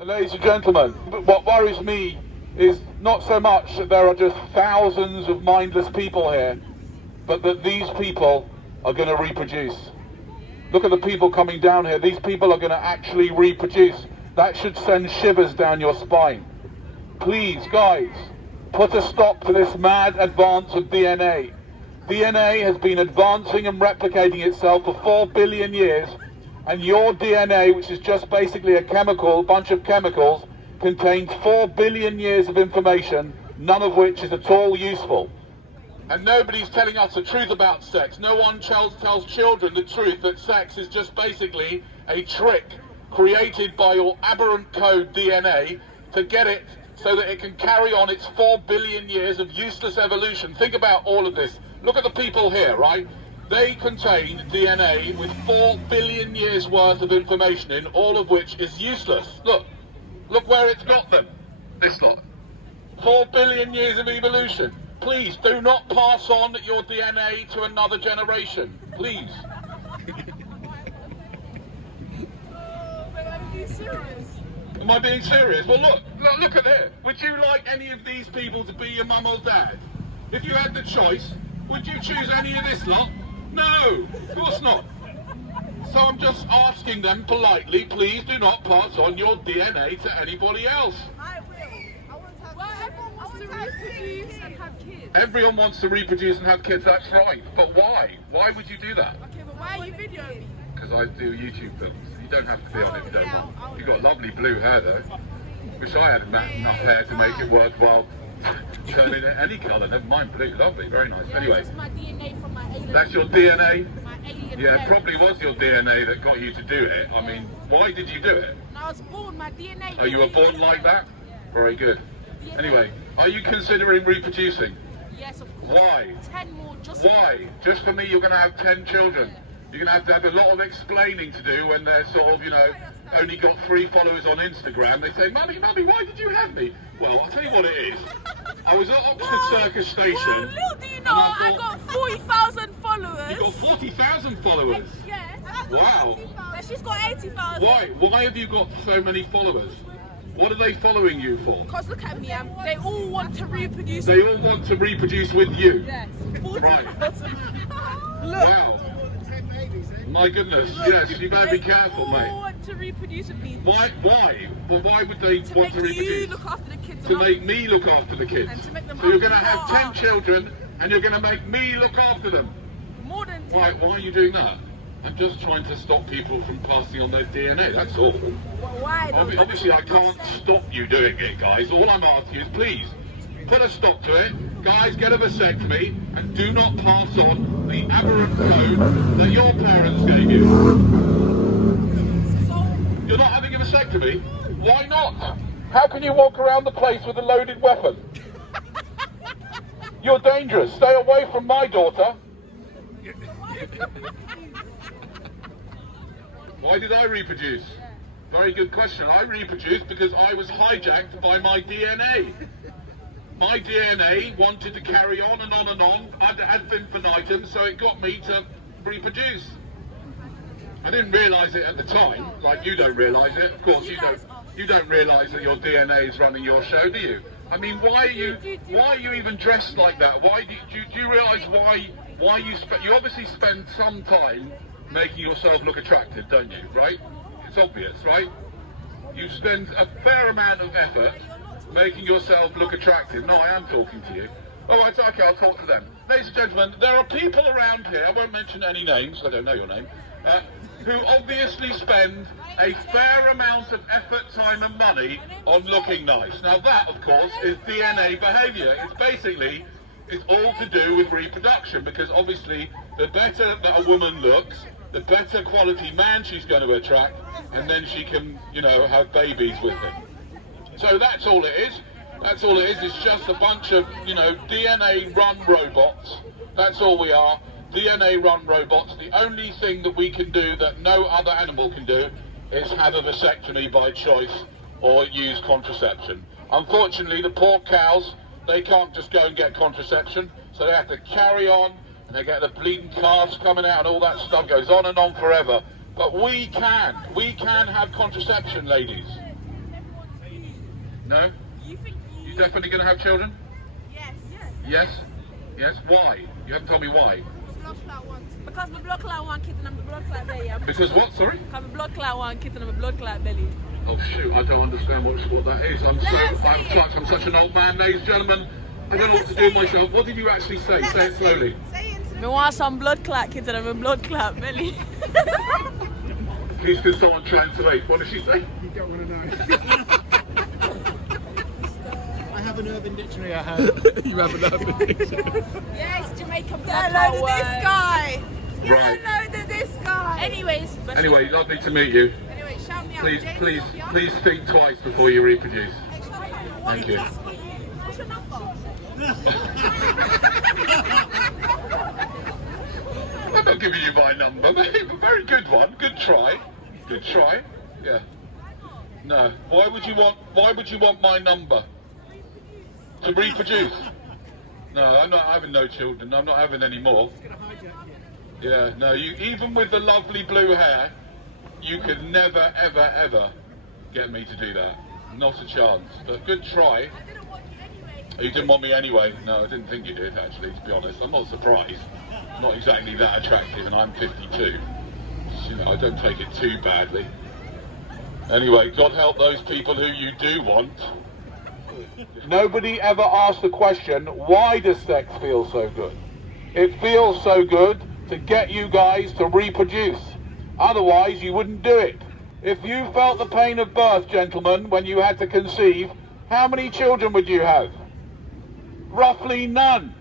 Ladies and gentlemen, what worries me is not so much that there are just thousands of mindless people here, but that these people are going to reproduce. Look at the people coming down here. These people are going to actually reproduce. That should send shivers down your spine. Please, guys, put a stop to this mad advance of DNA. DNA has been advancing and replicating itself for 4 billion years, and your DNA, which is just basically a bunch of chemicals, contains 4 billion years of information, none of which is at all useful. And nobody's telling us the truth about sex. No one tells children the truth that sex is just basically a trick created by your aberrant code DNA to get it so that it can carry on its 4 billion years of useless evolution. Think about all of this. Look at the people here, right? They contain DNA with 4 billion years worth of information in, all of which is useless. Look where it's got them, this lot. 4 billion years of evolution. Please do not pass on your DNA to another generation, please. Am I being serious? Well, look at it. Would you like any of these people to be your mum or dad? If you had the choice, would you choose any of this lot? No, of course not. So I'm just asking them politely, please do not pass on your DNA to anybody else. I will. I want to have kids and have kids. Everyone wants to reproduce and have kids, that's right. But why? Why would you do that? Okay, but why are you videoing me? Because I do YouTube films. You don't have to be on it if you don't want. You've got lovely blue hair though. Wish I had enough hair to make it worthwhile. Turn it any colour, never mind blue. Lovely, very nice. Anyway, That's my DNA from my alien. that's your DNA? My alien Yeah, it parents. probably was your DNA that got you to do it. I mean, why did you do it? When I was born, my DNA. Oh, you were born like that? Very good. Anyway, are you considering reproducing? Yes, of course. Why? 10 more, just. Why? Just for me, you're going to have 10 children. You're going to have a lot of explaining to do when they're sort of, only got 3 followers on Instagram. They say, Mummy, why did you have me? Well, I'll tell you what it is. I was at Oxford Circus Station. Well, little do you know, I got 40,000 followers. You got 40,000 followers? Yeah. Wow. But she's got 80,000. Why? Why have you got so many followers? What are they following you for? Because look at me, they all want to reproduce. They all want to reproduce with you. Yes. Right. 40,000. Wow. My goodness, yes, you better be careful, They all mate. want to reproduce with me. Why? Well, why would they To want make to you reproduce? look after the kids. To and make me look after the kids. And to make them So you're going to have happy. 10 children and you're going to make me look after them. More than 10. Why are you doing that? I'm just trying to stop people from passing on their DNA, that's all. Why? though? Obviously, I can't stop you doing it, guys. All I'm asking is please, put a stop to it. Guys, get a vasectomy and do not pass on the aberrant code that your parents gave you. So, You're not having a vasectomy? Why not? How can you walk around the place with a loaded weapon? You're dangerous. Stay away from my daughter. Why did I reproduce? Very good question. I reproduced because I was hijacked by my DNA. My DNA wanted to carry on and on and on ad infinitum, so it got me to reproduce. I didn't realise it at the time, like you don't realise it. Of course, you don't realise that your DNA is running your show, do you? I mean, why are you even dressed like that? Why do you realise why you obviously spend some time making yourself look attractive, don't you? Right? It's obvious, right? You spend a fair amount of effort making yourself look attractive. No, I am talking to you. Oh, right, okay, I'll talk to them. Ladies and gentlemen, there are people around here, I won't mention any names, I don't know your name, who obviously spend a fair amount of effort, time and money on looking nice. Now that, of course, is DNA behaviour. It's all to do with reproduction, because obviously the better that a woman looks, the better quality man she's going to attract, and then she can, have babies with him. So that's all it is. That's all it is. It's just a bunch of, DNA-run robots. That's all we are. DNA-run robots. The only thing that we can do that no other animal can do is have a vasectomy by choice or use contraception. Unfortunately, the poor cows, they can't just go and get contraception, so they have to carry on, and they get the bleeding calves coming out, and all that stuff goes on and on forever. But we can have contraception, ladies. No? You think You definitely going to have children? Yes. Yes? Yes? Why? You haven't told me why. Because my blood clot want kids and I'm the blood clot belly. Because what, sorry? Because my blood clot want kids and I'm a blood clot belly. Oh shoot, I don't understand what that is. I'm such an old man, ladies and gentlemen. I don't know what to do with myself. What did you actually say? Say it slowly. I want some blood clot kids and I'm a blood clot belly. Please could someone translate. What did she say? You don't want to know. I have an urban dictionary I have. You have an urban dictionary. Yes, Jamaican blood Downloaded this guy. Right. Downloaded this guy. Anyways, Anyway, lovely to meet you. Anyway, shout me out. Please think twice before you reproduce. Thank you. What's your number? I'm not giving you my number, mate. Very good one. Good try. Good try. Yeah. No. Why would you want my number? To reproduce? No, I'm not having no children. I'm not having any more. Yeah, no, even with the lovely blue hair, you could never, ever, ever get me to do that. Not a chance. But good try. Oh, you didn't want me anyway? No, I didn't think you did, actually, to be honest. I'm not surprised. I'm not exactly that attractive, and I'm 52. You know, I don't take it too badly. Anyway, God help those people who you do want. Nobody ever asked the question, why does sex feel so good? It feels so good to get you guys to reproduce. Otherwise, you wouldn't do it. If you felt the pain of birth, gentlemen, when you had to conceive, how many children would you have? Roughly none.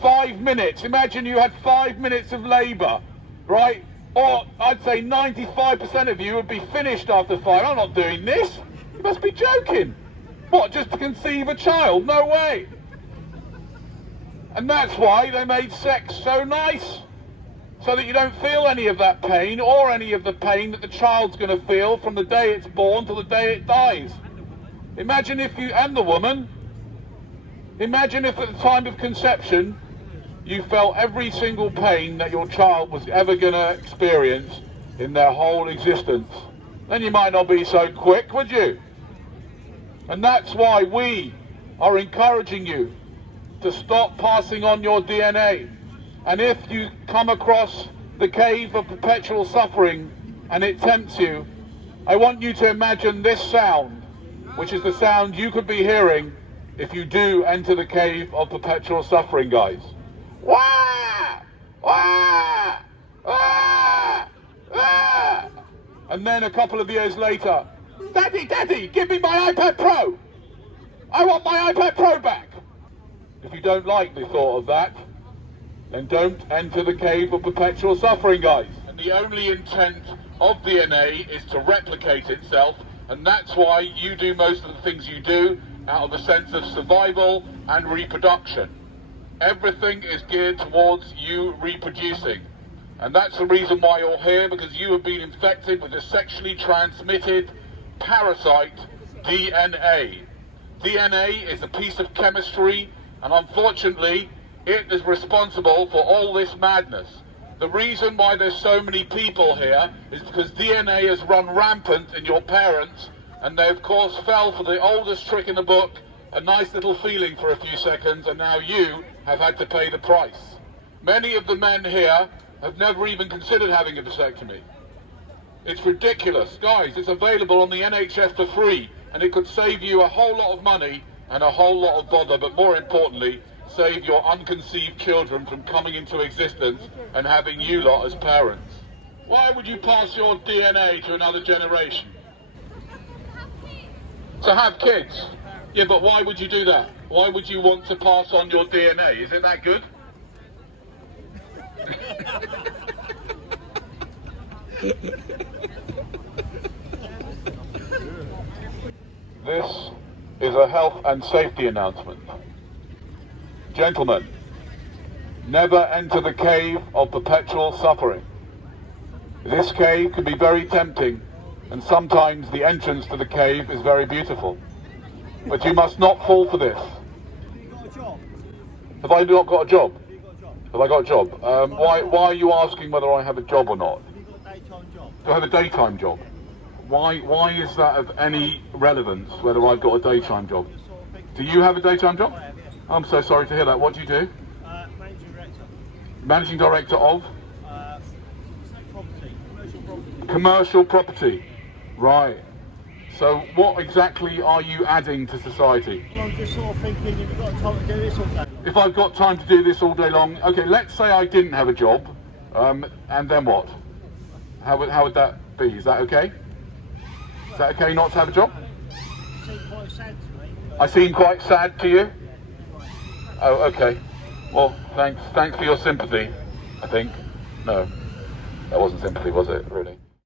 5 minutes. Imagine you had 5 minutes of labour, right? Or I'd say 95% of you would be finished after 5. I'm not doing this. You must be joking. What, just to conceive a child? No way. And that's why they made sex so nice. So that you don't feel any of that pain or any of the pain that the child's going to feel from the day it's born till the day it dies. Imagine if you, and the woman, imagine if at the time of conception you felt every single pain that your child was ever going to experience in their whole existence. Then you might not be so quick, would you? And that's why we are encouraging you to stop passing on your DNA. And if you come across the cave of perpetual suffering and it tempts you, I want you to imagine this sound, which is the sound you could be hearing if you do enter the cave of perpetual suffering, guys. Wah! Wah! Wah! Wah! And then a couple of years later, Daddy, give me my iPad Pro! I want my iPad Pro back! If you don't like the thought of that, then don't enter the cave of perpetual suffering, guys. And the only intent of DNA is to replicate itself, and that's why you do most of the things you do out of a sense of survival and reproduction. Everything is geared towards you reproducing. And that's the reason why you're here, because you have been infected with a sexually transmitted parasite, DNA. DNA is a piece of chemistry, and unfortunately, it is responsible for all this madness. The reason why there's so many people here is because DNA has run rampant in your parents, and they of course fell for the oldest trick in the book, a nice little feeling for a few seconds, and now you have had to pay the price. Many of the men here have never even considered having a vasectomy. It's ridiculous. Guys, it's available on the NHS for free, and it could save you a whole lot of money and a whole lot of bother, but more importantly, save your unconceived children from coming into existence and having you lot as parents. Why would you pass your DNA to another generation? To have kids. Yeah, but why would you do that? Why would you want to pass on your DNA? Is it that good? This is a health and safety announcement. Gentlemen, never enter the cave of perpetual suffering. This cave can be very tempting, and sometimes the entrance to the cave is very beautiful. But you must not fall for this. Have I not got a job? Have I got a job? Why are you asking whether I have a job or not? Have you got a daytime job? Do I have a daytime job? Why is that of any relevance, whether I've got a daytime job? Do you have a daytime job? I'm so sorry to hear that. What do you do? Managing director. Managing director of? Property. Commercial property. Commercial property. Right. So what exactly are you adding to society? Well, I'm just sort of thinking, if you've got time to do this all day. If I've got time to do this all day long, okay, let's say I didn't have a job, and then what? How would that be? Is that okay? Is that okay not to have a job? You seem quite sad to me. I seem quite sad to you? Oh, okay. Well, thanks for your sympathy, I think. No, that wasn't sympathy, was it, really?